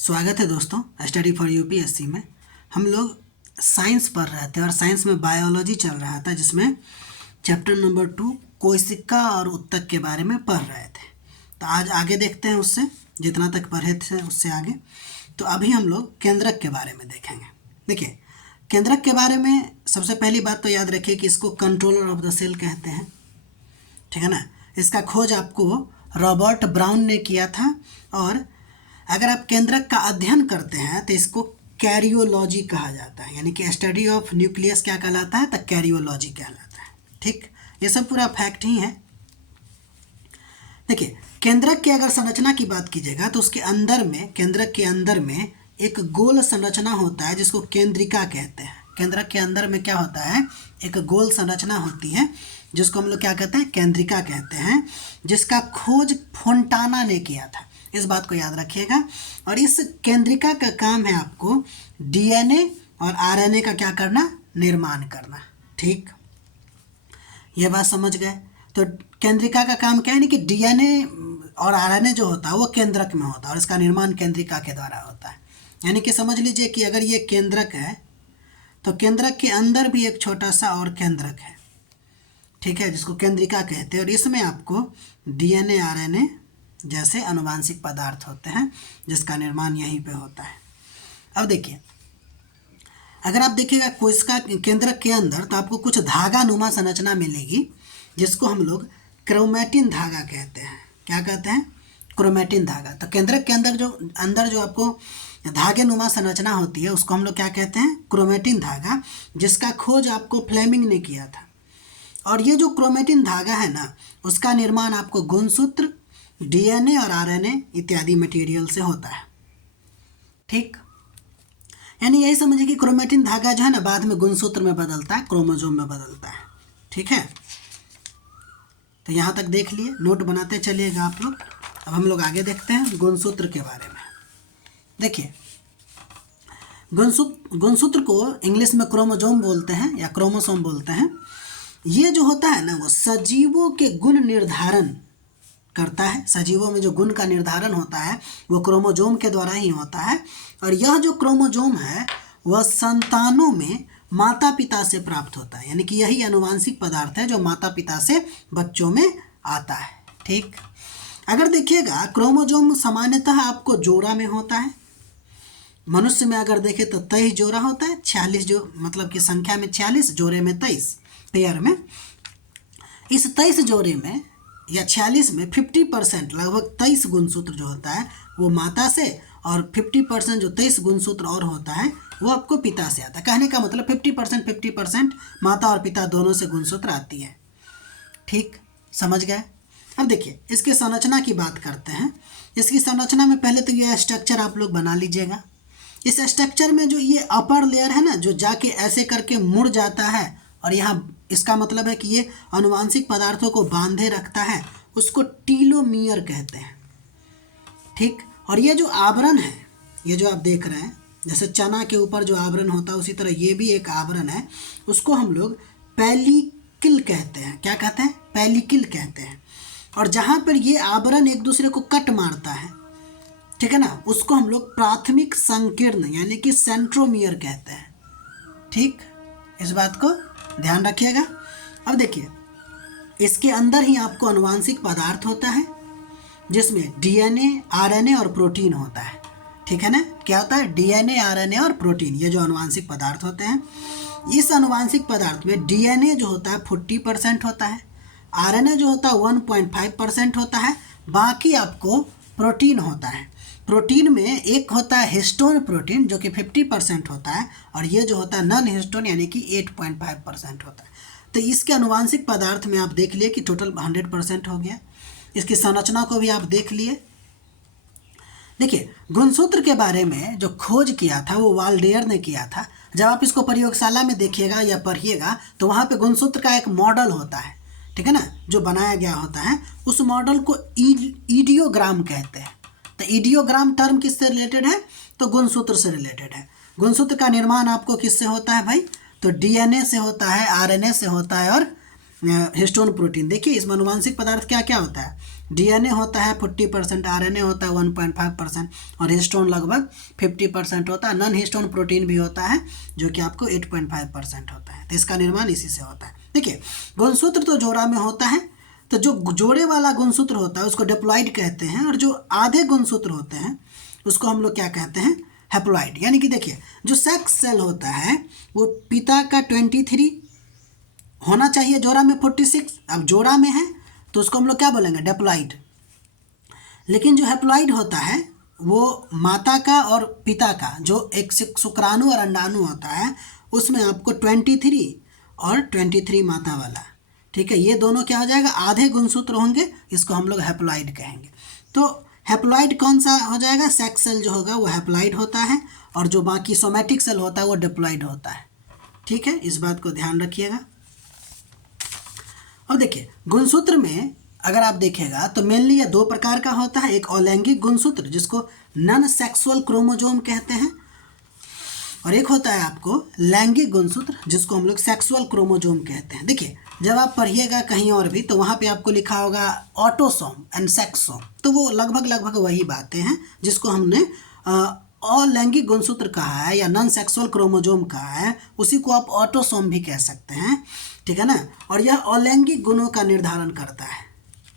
स्वागत है दोस्तों स्टडी फॉर यूपीएससी में। हम लोग साइंस पढ़ रहे थे और साइंस में बायोलॉजी चल रहा था, जिसमें चैप्टर नंबर 2 कोशिका और उत्तक के बारे में पढ़ रहे थे। तो आज आगे देखते हैं, उससे जितना तक पढ़े थे उससे आगे। तो अभी हम लोग केंद्रक के बारे में देखेंगे। देखिए, केंद्रक के बारे में सबसे पहली बात तो याद रखिए कि इसको कंट्रोलर ऑफ द सेल कहते हैं, ठीक है ना। इसका खोज आपको रॉबर्ट ब्राउन ने किया था। और अगर आप केंद्रक का अध्ययन करते हैं तो इसको कैरियोलॉजी कहा जाता है, यानी कि स्टडी ऑफ न्यूक्लियस क्या कहलाता है, तो कैरियोलॉजी कहलाता है। ठीक, ये सब पूरा फैक्ट ही है। देखिए, केंद्रक की अगर संरचना की बात कीजिएगा तो उसके अंदर में, केंद्रक के अंदर में एक गोल संरचना होता है जिसको केंद्रिका कहते हैं। केंद्रक के अंदर में क्या होता है, एक गोल संरचना होती है जिसको हम लोग क्या कहते हैं, केंद्रिका कहते हैं, जिसका खोज फोंटाना ने किया था। इस बात को याद रखिएगा। और इस केंद्रिका का काम है आपको डीएनए और आरएनए का क्या करना, निर्माण करना। ठीक, ये बात समझ गए। तो केंद्रिका का काम क्या है, कि डीएनए और आरएनए जो होता है वो केंद्रक में होता है और इसका निर्माण केंद्रिका के द्वारा होता है। यानी कि समझ लीजिए कि अगर ये केंद्रक है तो केंद्रक के अंदर भी एक छोटा सा और केंद्रक है, ठीक है, जिसको केंद्रिका कहते हैं। और इसमें आपको डीएनए आरएनए जैसे आनुवांशिक पदार्थ होते हैं जिसका निर्माण यहीं पे होता है। अब देखिए, अगर आप देखिएगा कोशिका केंद्रक के अंदर तो आपको कुछ धागा नुमा संरचना मिलेगी जिसको हम लोग क्रोमैटिन धागा कहते हैं। क्या कहते हैं, क्रोमैटिन धागा। तो केंद्रक के अंदर जो आपको धागे नुमा संरचना होती है उसको हम लोग क्या कहते हैं, क्रोमैटिन धागा, जिसका खोज आपको फ्लेमिंग ने किया था। और ये जो क्रोमैटिन धागा है ना, उसका निर्माण आपको गुणसूत्र, डीएनए और आरएनए इत्यादि मटेरियल से होता है। ठीक, यानी यही समझिए कि क्रोमैटिन धागा जो है ना बाद में गुणसूत्र में बदलता है, क्रोमोसोम में बदलता है। ठीक है, तो यहाँ तक देख लिए, नोट बनाते चलिएगा आप लोग। अब हम लोग आगे देखते हैं गुणसूत्र के बारे में। देखिए, गुणसूत्र को इंग्लिश में क्रोमोसोम बोलते हैं या क्रोमोसोम बोलते हैं। ये जो होता है ना, वो सजीवों के गुण निर्धारण करता है। सजीवों में जो गुण का निर्धारण होता है वो क्रोमोसोम के द्वारा ही होता है। और यह जो क्रोमोसोम है वह संतानों में माता पिता से प्राप्त होता है, यानी कि यही आनुवांशिक पदार्थ है जो माता पिता से बच्चों में आता है। ठीक, अगर देखिएगा क्रोमोसोम सामान्यतः आपको जोड़ा में होता है। मनुष्य में अगर देखें तो 23 जोड़ा होता है, 46 जो मतलब कि संख्या में 46, जोड़े में 23, पेयर में। इस 23 जोड़े में या 46 में 50% लगभग 23 गुणसूत्र जो होता है वो माता से, और 50% जो 23 गुणसूत्र और होता है वो आपको पिता से आता है। कहने का मतलब 50% माता और पिता दोनों से गुणसूत्र आती है। ठीक, समझ गए। अब देखिए, इसके संरचना की बात करते हैं। इसकी संरचना में पहले तो ये स्ट्रक्चर आप लोग बना लीजिएगा। इस स्ट्रक्चर में जो ये अपर लेयर है ना, जो जाके ऐसे करके मुड़ जाता है और यहाँ, इसका मतलब है कि ये आनुवांशिक पदार्थों को बांधे रखता है, उसको टीलोमियर कहते हैं। ठीक, और ये जो आवरण है, ये जो आप देख रहे हैं, जैसे चना के ऊपर जो आवरण होता है उसी तरह ये भी एक आवरण है, उसको हम लोग पेलिकल कहते हैं। क्या कहते हैं, पेलिकल कहते हैं। और जहाँ पर ये आवरण एक दूसरे को कट मारता है, ठीक है ना, उसको हम लोग प्राथमिक संकीर्ण यानी कि सेंट्रोमियर कहते हैं। ठीक, इस बात को ध्यान रखिएगा। अब देखिए, इसके अंदर ही आपको आनुवांशिक पदार्थ होता है जिसमें डीएनए, आरएनए और प्रोटीन होता है। ठीक है ना, क्या होता है, डीएनए, आरएनए और प्रोटीन, ये जो आनुवांशिक पदार्थ होते हैं। इस आनुवांशिक पदार्थ में डीएनए जो होता है 40% होता है, आरएनए जो होता है 1.5% होता है, बाकी आपको प्रोटीन होता है। प्रोटीन में एक होता है हिस्टोन प्रोटीन जो कि 50% होता है, और ये जो होता है नॉन हिस्टोन यानी कि 8.5% होता है। तो इसके आनुवांशिक पदार्थ में आप देख लिए कि टोटल 100% हो गया। इसकी संरचना को भी आप देख लिए। देखिए, गुणसूत्र के बारे में जो खोज किया था वो वाल्डेयर ने किया था। जब आप इसको प्रयोगशाला में देखिएगा या पढ़िएगा तो वहाँ पे गुणसूत्र का एक मॉडल होता है, ठीक है ना, जो बनाया गया होता है। उस मॉडल को ईडियोग्राम कहते हैं। तो ईडियोग्राम टर्म किससे रिलेटेड है, तो गुणसूत्र से रिलेटेड है। गुणसूत्र का निर्माण आपको किससे होता है भाई, तो डीएनए से होता है, आरएनए से होता है और हिस्टोन प्रोटीन। देखिए इसमें अनुवांशिक पदार्थ क्या क्या होता है, डीएनए होता है 40%, आरएनए होता है 1.5% और हिस्टोन लगभग 50% होता है। नॉन हिस्टोन प्रोटीन भी होता है जो कि आपको 8.5% होता है। तो इसका निर्माण इसी से होता है। देखिए गुणसूत्र तो जोड़ा में होता है, तो जो जोड़े वाला गुणसूत्र होता है उसको डिप्लॉइड कहते हैं, और जो आधे गुणसूत्र होते हैं उसको हम लोग क्या कहते हैं, हैप्लॉइड। यानी कि देखिए जो सेक्स सेल होता है वो पिता का 23 होना चाहिए, जोड़ा में 46। अब जोड़ा में है तो उसको हम लोग क्या बोलेंगे, डिप्लॉइड। लेकिन जो हैप्लॉइड होता है वो माता का और पिता का, जो एक शुक्राणु और अंडाणु होता है उसमें आपको 23 और 23 माता वाला, ठीक है, ये दोनों क्या हो जाएगा, आधे गुणसूत्र होंगे, इसको हम लोग हैप्लॉइड कहेंगे। तो हैप्लॉइड कौन सा हो जाएगा, सेक्स सेल जो होगा वो हैप्लॉइड होता है, और जो बाकी सोमैटिक सेल होता है वो डिप्लॉइड होता है। ठीक है, इस बात को ध्यान रखिएगा। और देखिए गुणसूत्र में अगर आप देखेगा तो मेनली ये दो प्रकार का होता है, एक अलैंगिक गुणसूत्र जिसको नॉन सेक्सुअल क्रोमोजोम कहते हैं, और एक होता है आपको लैंगिक गुणसूत्र जिसको हम लोग सेक्सुअल क्रोमोजोम कहते हैं। देखिए जब आप पढ़िएगा कहीं और भी तो वहाँ पे आपको लिखा होगा ऑटोसोम एंड सेक्सोम, तो वो लगभग वही बातें हैं जिसको हमने अलैंगिक गुणसूत्र कहा है या नॉन सेक्सुअल क्रोमोजोम कहा है, उसी को आप ऑटोसोम भी कह सकते हैं। ठीक है ना, और यह अलैंगिक गुणों का निर्धारण करता है।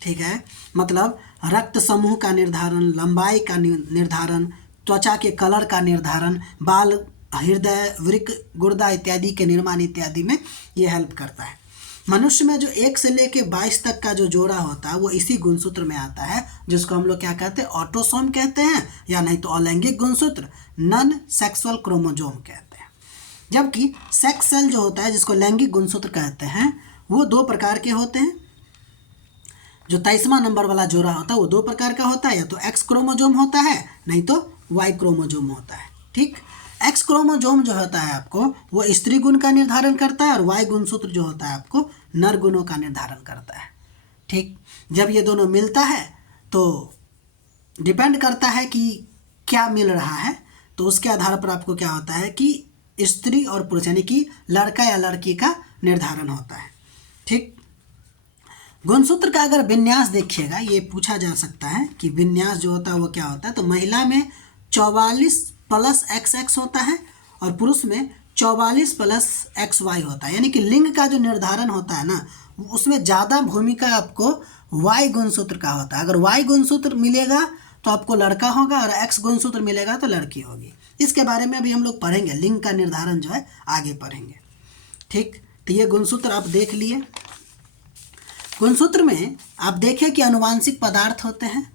ठीक है, मतलब रक्त समूह का निर्धारण, लंबाई का निर्धारण, त्वचा के कलर का निर्धारण, बाल, हृदय, वृक्क, गुर्दा इत्यादि के निर्माण इत्यादि में ये हेल्प करता है। मनुष्य में जो 1 से लेके 22 तक का जो जोड़ा होता है वो इसी गुणसूत्र में आता है, जिसको हम लोग क्या कहते हैं, ऑटोसोम कहते हैं, या नहीं तो अलैंगिक गुणसूत्र, नॉन सेक्सुअल क्रोमोजोम कहते हैं। जबकि सेक्स सेल जो होता है जिसको लैंगिक गुणसूत्र कहते हैं वो 2 प्रकार के होते हैं। जो 23वां नंबर वाला जोड़ा होता है वो 2 प्रकार का होता है, या तो एक्स क्रोमोजोम होता है नहीं तो वाई क्रोमोजोम होता है। ठीक, एक्स क्रोमोजोम जो होता है आपको वो स्त्री गुण का निर्धारण करता है, और वाई गुणसूत्र जो होता है आपको नर गुणों का निर्धारण करता है। ठीक, जब ये दोनों मिलता है तो डिपेंड करता है कि क्या मिल रहा है, तो उसके आधार पर आपको क्या होता है कि स्त्री और पुरुष यानी कि लड़का या लड़की का निर्धारण होता है। ठीक, गुणसूत्र का अगर विन्यास देखिएगा, ये पूछा जा सकता है कि विन्यास जो होता है वो क्या होता है, तो महिला में 44 + XX होता है और पुरुष में 44 + XY होता है। यानी कि लिंग का जो निर्धारण होता है ना, उसमें ज़्यादा भूमिका आपको Y गुणसूत्र का होता है। अगर Y गुणसूत्र मिलेगा तो आपको लड़का होगा और X गुणसूत्र मिलेगा तो लड़की होगी। इसके बारे में अभी हम लोग पढ़ेंगे, लिंग का निर्धारण जो है आगे पढ़ेंगे। ठीक, तो ये गुणसूत्र आप देख लिए। गुणसूत्र में आप देखें कि अनुवांशिक पदार्थ होते हैं।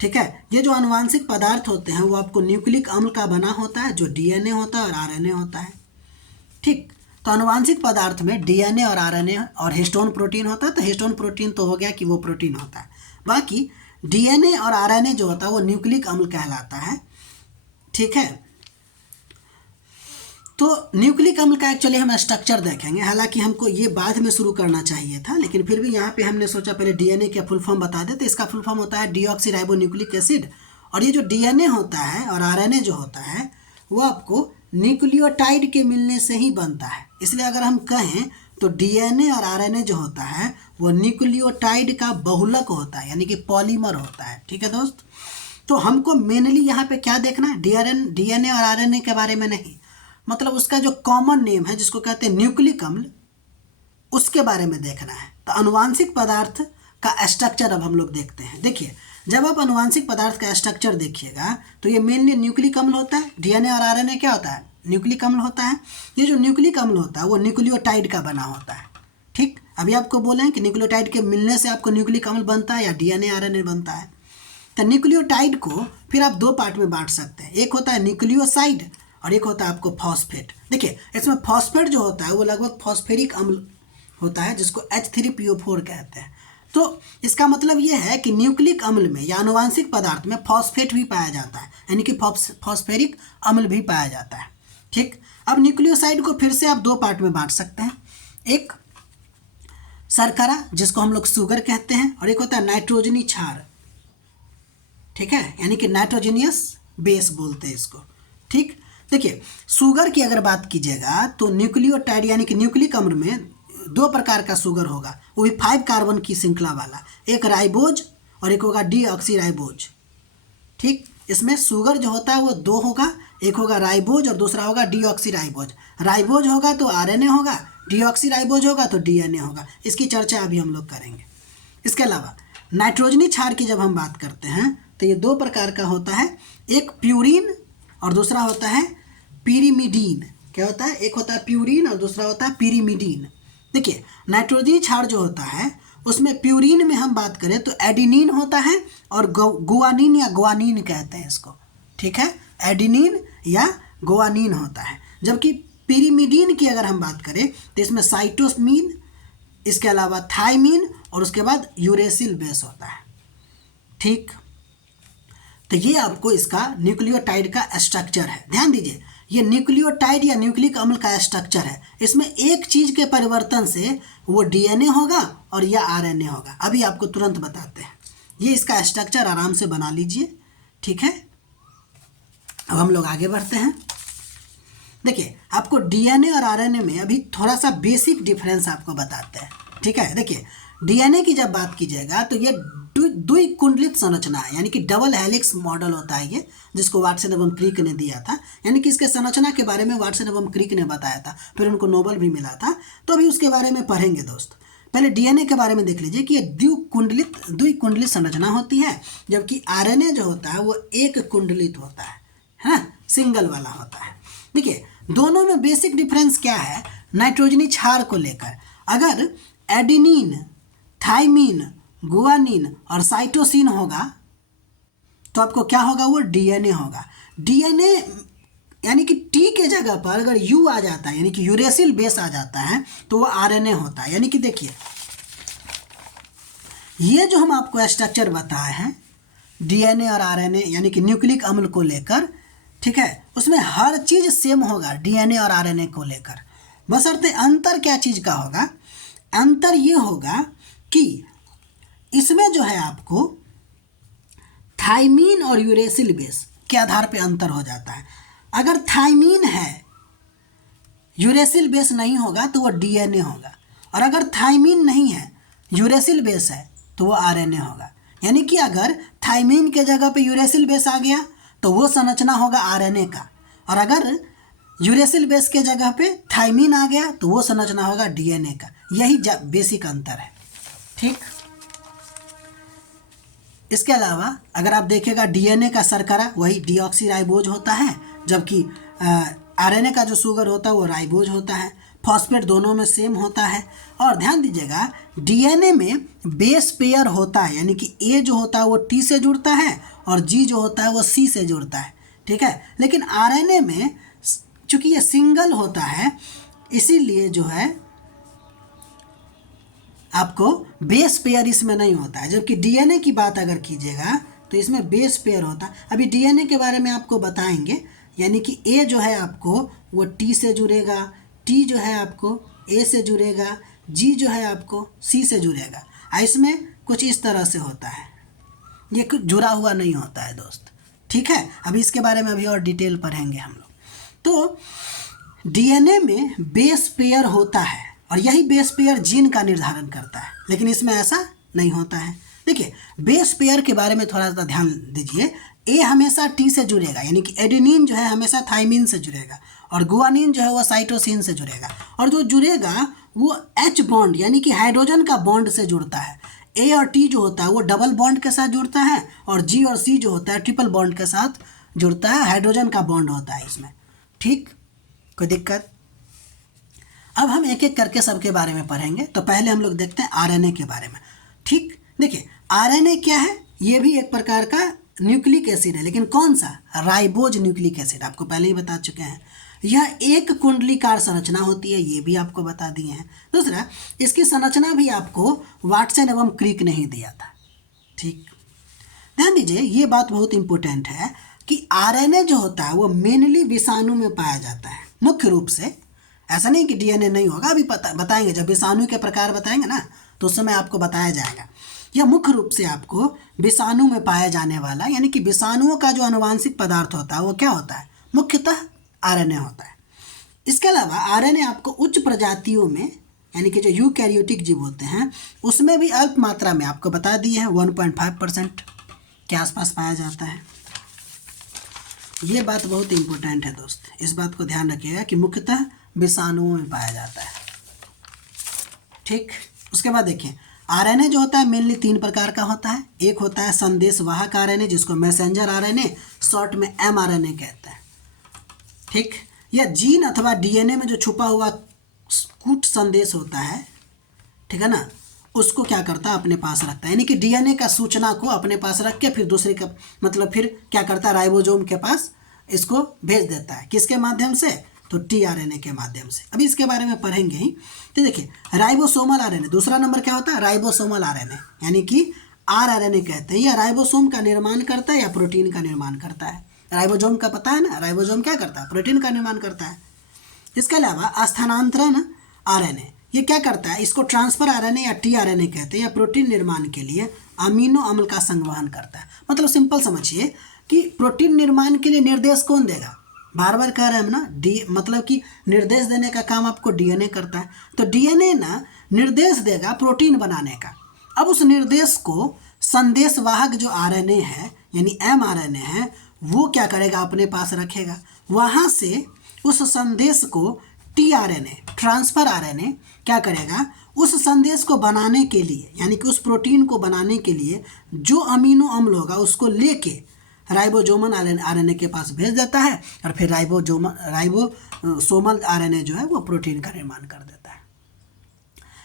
ठीक है, ये जो अनुवांशिक पदार्थ होते हैं वो आपको न्यूक्लिक अम्ल का बना होता है, जो डीएनए होता है और आरएनए होता है। ठीक, तो अनुवांशिक पदार्थ में डीएनए और आरएनए और हिस्टोन प्रोटीन होता है। तो हिस्टोन प्रोटीन तो हो गया कि वो प्रोटीन होता है, बाकी डीएनए और आरएनए जो होता है वो न्यूक्लिक अम्ल कहलाता है। ठीक है, तो न्यूक्लिक अम्ल का एक्चुअली हम स्ट्रक्चर देखेंगे, हालांकि हमको ये बाद में शुरू करना चाहिए था, लेकिन फिर भी यहाँ पे हमने सोचा पहले डीएनए का फुल फॉर्म बता देते। इसका फुल फॉर्म होता है डीऑक्सीराइबोन्यूक्लिक एसिड, और ये जो डीएनए होता है और आरएनए जो होता है वो आपको न्यूक्लियोटाइड के मिलने से ही बनता है। इसलिए अगर हम कहें तो डीएनए और आरएनए जो होता है वो न्यूक्लियोटाइड का बहुलक होता है, यानी कि पॉलीमर होता है। ठीक है दोस्त, तो हमको मेनली यहाँ पे क्या देखना है, डीएनए और आरएनए के बारे में नहीं, मतलब उसका जो कॉमन नेम है जिसको कहते हैं न्यूक्लिक अम्ल, उसके बारे में देखना है। तो अनुवांशिक पदार्थ का स्ट्रक्चर अब हम लोग देखते हैं। देखिए जब आप अनुवांशिक पदार्थ का स्ट्रक्चर देखिएगा तो ये मेनली न्यूक्लिक अम्ल होता है। डीएनए और आरएनए क्या होता है, न्यूक्लिक अम्ल होता है। ये जो न्यूक्लिक अम्ल होता है वो न्यूक्लियोटाइड का बना होता है। ठीक, अभी आपको बोले हैं कि न्यूक्लियोटाइड के मिलने से आपको न्यूक्लिक अम्ल बनता है या डीएनए आरएनए बनता है। तो न्यूक्लियोटाइड को फिर आप 2 पार्ट में बांट सकते हैं, एक होता है न्यूक्लियोसाइड और एक होता है आपको फॉस्फेट। देखिए इसमें फॉस्फेट जो होता है वो लगभग फॉस्फेरिक अम्ल होता है जिसको H3PO4 कहते हैं। तो इसका मतलब ये है कि न्यूक्लिक अम्ल में या आनुवांशिक पदार्थ में फॉस्फेट भी पाया जाता है, यानी कि फॉस्फेरिक अम्ल भी पाया जाता है। ठीक, अब न्यूक्लियोसाइड को फिर से आप 2 पार्ट में बांट सकते हैं, एक शर्करा जिसको हम लोग शुगर कहते हैं, और एक होता है नाइट्रोजनी क्षार। ठीक है, यानी कि नाइट्रोजीनियस बेस बोलते हैं इसको। ठीक, देखिए शुगर की अगर बात कीजिएगा तो न्यूक्लियोटाइड यानी कि न्यूक्लिक अम्ल में दो प्रकार का शुगर होगा, वो भी 5 कार्बन की श्रृंखला वाला, एक राइबोज और एक होगा डीऑक्सीराइबोज। ठीक, इसमें शुगर जो होता है वो दो होगा, एक होगा राइबोज और दूसरा होगा डीऑक्सीराइबोज। राइबोज होगा तो आरएनए होगा, डीऑक्सीराइबोज होगा तो डीएनए होगा। इसकी चर्चा अभी हम लोग करेंगे। इसके अलावा नाइट्रोजनी क्षार की जब हम बात करते हैं तो ये दो प्रकार का होता है, एक प्यूरिन और दूसरा होता है पिरिमिडीन। क्या होता है? एक होता है प्यूरिन और दूसरा होता है पिरिमिडीन। देखिए, नाइट्रोजनी क्षार जो होता है उसमें प्यूरिन में हम बात करें तो एडिनिन होता है और गुआनिन या ग्वानिन कहते हैं इसको। ठीक है, एडिनिन या ग्वानिन होता है। जबकि पिरिमिडीन की अगर हम बात करें तो इसमें साइटोसिन, इसके अलावा थाइमिन और उसके बाद यूरेसिल बेस होता है। ठीक, तो ये आपको इसका न्यूक्लियोटाइड का स्ट्रक्चर है। ध्यान दीजिए, ये न्यूक्लियोटाइड या न्यूक्लिक अम्ल का स्ट्रक्चर है। इसमें एक चीज़ के परिवर्तन से वो डीएनए होगा और या आरएनए होगा। अभी आपको तुरंत बताते हैं। ये इसका स्ट्रक्चर आराम से बना लीजिए। ठीक है, अब हम लोग आगे बढ़ते हैं। देखिए, आपको डीएनए और आरएनए में अभी थोड़ा सा बेसिक डिफरेंस आपको बताते हैं। ठीक है, देखिए डीएनए की जब बात कीजिएगा तो ये द्विकुंडलित संरचना है, यानी कि डबल हेलिक्स मॉडल होता है ये, जिसको वाटसन एवं क्रिक ने दिया था। यानी कि इसके संरचना के बारे में वाटसन एवं क्रिक ने बताया था, फिर उनको नोबेल भी मिला था। तो अभी उसके बारे में पढ़ेंगे दोस्त। पहले डीएनए के बारे में देख लीजिए कि ये द्विकुंडलित संरचना होती है, जबकि आरएनए जो होता है वो एक कुंडलित होता है ना, सिंगल वाला होता है। देखिए, दोनों में बेसिक डिफरेंस क्या है नाइट्रोजनी क्षार को लेकर। अगर एडिनिन, थाइमिन, गुआनिन और साइटोसिन होगा तो आपको क्या होगा? वो डीएनए होगा। डीएनए यानी कि टी के जगह पर अगर यू आ जाता है, यानी कि यूरेसिल बेस आ जाता है, तो वो आरएनए होता है। यानी कि देखिए, ये जो हम आपको स्ट्रक्चर बताए हैं डीएनए और आरएनए यानी कि न्यूक्लिक अम्ल को लेकर, ठीक है, उसमें हर चीज़ सेम होगा डीएनए और आरएनए को लेकर। बशर्ते अंतर क्या चीज़ का होगा? अंतर ये होगा कि इसमें जो है आपको थाइमिन और यूरेसिल बेस के आधार पे अंतर हो जाता है। अगर थाइमिन है, यूरेसिल बेस नहीं होगा तो वो डीएनए होगा, और अगर थाइमिन नहीं है, यूरेसिल बेस है, तो वो आरएनए होगा। यानी कि अगर थाइमिन के जगह पे यूरेसिल बेस आ गया तो वो संरचना होगा आरएनए का, और अगर यूरेसिल बेस के जगह पे थाइमिन आ गया तो वो संरचना होगा डीएनए का। यही बेसिक अंतर है। ठीक, इसके अलावा अगर आप देखेगा डीएनए का शर्करा वही डीऑक्सीराइबोज होता है, जबकि आरएनए का जो शुगर होता है वो राइबोज होता है। फॉस्फेट दोनों में सेम होता है। और ध्यान दीजिएगा, डीएनए में बेस पेयर होता है, यानी कि ए जो होता है वो टी से जुड़ता है और जी जो होता है वो सी से जुड़ता है। ठीक है, लेकिन आरएनए में चूंकि ये सिंगल होता है, इसीलिए जो है आपको बेस पेयर इसमें नहीं होता है। जबकि डीएनए की बात अगर कीजिएगा तो इसमें बेस पेयर होता है। अभी डीएनए के बारे में आपको बताएंगे। यानी कि ए जो है आपको वो टी से जुड़ेगा, टी जो है आपको ए से जुड़ेगा, जी जो है आपको सी से जुड़ेगा। इसमें कुछ इस तरह से होता है, ये कुछ जुड़ा हुआ नहीं होता है दोस्त। ठीक है, अभी इसके बारे में अभी और डिटेल पढ़ेंगे हम लोग। तो डीएनए में बेस पेयर होता है और यही बेस पेयर जीन का निर्धारण करता है, लेकिन इसमें ऐसा नहीं होता है। देखिए, बेस पेयर के बारे में थोड़ा सा ध्यान दीजिए। ए हमेशा टी से जुड़ेगा, यानी कि एडेनिन जो है हमेशा थाइमिन से जुड़ेगा, और गुआनिन जो है वो साइटोसिन से जुड़ेगा, और जो जुड़ेगा वो एच बॉन्ड यानी कि हाइड्रोजन का बॉन्ड से जुड़ता है। ए और टी जो होता है वो डबल बॉन्ड के साथ जुड़ता है, और जी और सी जो होता है ट्रिपल बॉन्ड के साथ जुड़ता है, हाइड्रोजन का बॉन्ड होता है इसमें। ठीक, कोई दिक्कत? अब हम एक एक करके सबके बारे में पढ़ेंगे। तो पहले हम लोग देखते हैं आरएनए के बारे में। ठीक, देखिए आरएनए क्या है? ये भी एक प्रकार का न्यूक्लिक एसिड है, लेकिन कौन सा? राइबोज न्यूक्लिक एसिड, आपको पहले ही बता चुके हैं। यह एक कुंडलीकार संरचना होती है, ये भी आपको बता दिए हैं। दूसरा, इसकी संरचना भी आपको वाटसन एवं क्रिक ने ही दिया था। ठीक, ध्यान दीजिए, ये बात बहुत इंपॉर्टेंट है कि आरएनए जो होता है वो मेनली विषाणु में पाया जाता है मुख्य रूप से। ऐसा नहीं कि डीएनए नहीं होगा, अभी बताएंगे जब विषाणु के प्रकार बताएंगे ना तो उस समय आपको बताया जाएगा। यह मुख्य रूप से आपको विषाणु में पाया जाने वाला, यानी कि विषाणुओं का जो आनुवांशिक पदार्थ होता है वो क्या होता है? मुख्यतः आरएनए होता है। इसके अलावा आरएनए आपको उच्च प्रजातियों में, यानी कि जो यूकैरियोटिक जीव होते हैं उसमें भी अल्प मात्रा में आपको बता दिए हैं 1.5% के आसपास पाया जाता है। ये बात बहुत इंपॉर्टेंट है दोस्त, इस बात को ध्यान रखिएगा कि मुख्यतः विषाणुओं में पाया जाता है। ठीक, उसके बाद देखिए आरएनए जो होता है मेनली 3 प्रकार का होता है। एक होता है संदेशवाहक आरएनए जिसको मैसेंजर आरएनए शॉर्ट में एमआरएनए कहते हैं। ठीक, या जीन अथवा डीएनए में जो छुपा हुआ कूट संदेश होता है, ठीक है ना, उसको क्या करता है अपने पास रखता है, यानी कि डीएनए का सूचना को अपने पास रख के फिर दूसरे का मतलब फिर क्या करता है राइबोसोम के पास इसको भेज देता है। किसके माध्यम से? तो टीआरएनए के माध्यम से। अभी इसके बारे में पढ़ेंगे ही। तो देखिए राइबोसोमल आरएनए, दूसरा नंबर क्या होता है? राइबोसोमल आरएनए, यानी कि आरआरएनए कहते हैं। यह राइबोसोम का निर्माण करता है या प्रोटीन का निर्माण करता है। राइबोसोम का पता है ना, राइबोसोम क्या करता है? प्रोटीन का निर्माण करता है। इसके अलावा स्थानांतरण आरएनए, ये क्या करता है? इसको ट्रांसफर आरएनए या टीआरएनए कहते हैं। या प्रोटीन निर्माण के लिए अमीनो अम्ल का संवहन करता है। मतलब सिंपल समझिए कि प्रोटीन निर्माण के लिए निर्देश कौन देगा? बार बार कह रहे हैं हम ना, मतलब कि निर्देश देने का काम आपको डीएनए करता है। तो डीएनए ना निर्देश देगा प्रोटीन बनाने का। अब उस निर्देश को संदेशवाहक जो आरएनए है यानी एमआरएनए है वो क्या करेगा? अपने पास रखेगा। वहाँ से उस संदेश को टीआरएनए ट्रांसफर आरएनए क्या करेगा? उस संदेश को बनाने के लिए यानी कि उस प्रोटीन को बनाने के लिए जो अमीनो अम्ल होगा उसको लेके राइबोसोमल आरएनए के पास भेज देता है और फिर राइबोसोमल आरएनए जो है वो प्रोटीन का निर्माण कर देता है।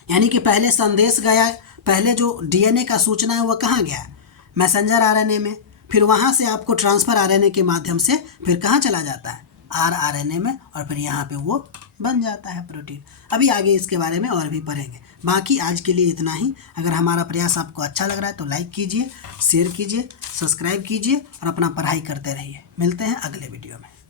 यानी कि पहले संदेश गया, पहले जो डीएनए का सूचना है वो कहाँ गया? मैसेंजर आरएनए में। फिर वहाँ से आपको ट्रांसफर आरएनए के माध्यम से फिर कहाँ चला जाता है? आरआरएनए में, और फिर यहाँ पे वो बन जाता है प्रोटीन। अभी आगे इसके बारे में और भी पढ़ेंगे। बाकी आज के लिए इतना ही। अगर हमारा प्रयास आपको अच्छा लग रहा है तो लाइक कीजिए, शेयर कीजिए, सब्सक्राइब कीजिए और अपना पढ़ाई करते रहिए। मिलते हैं अगले वीडियो में।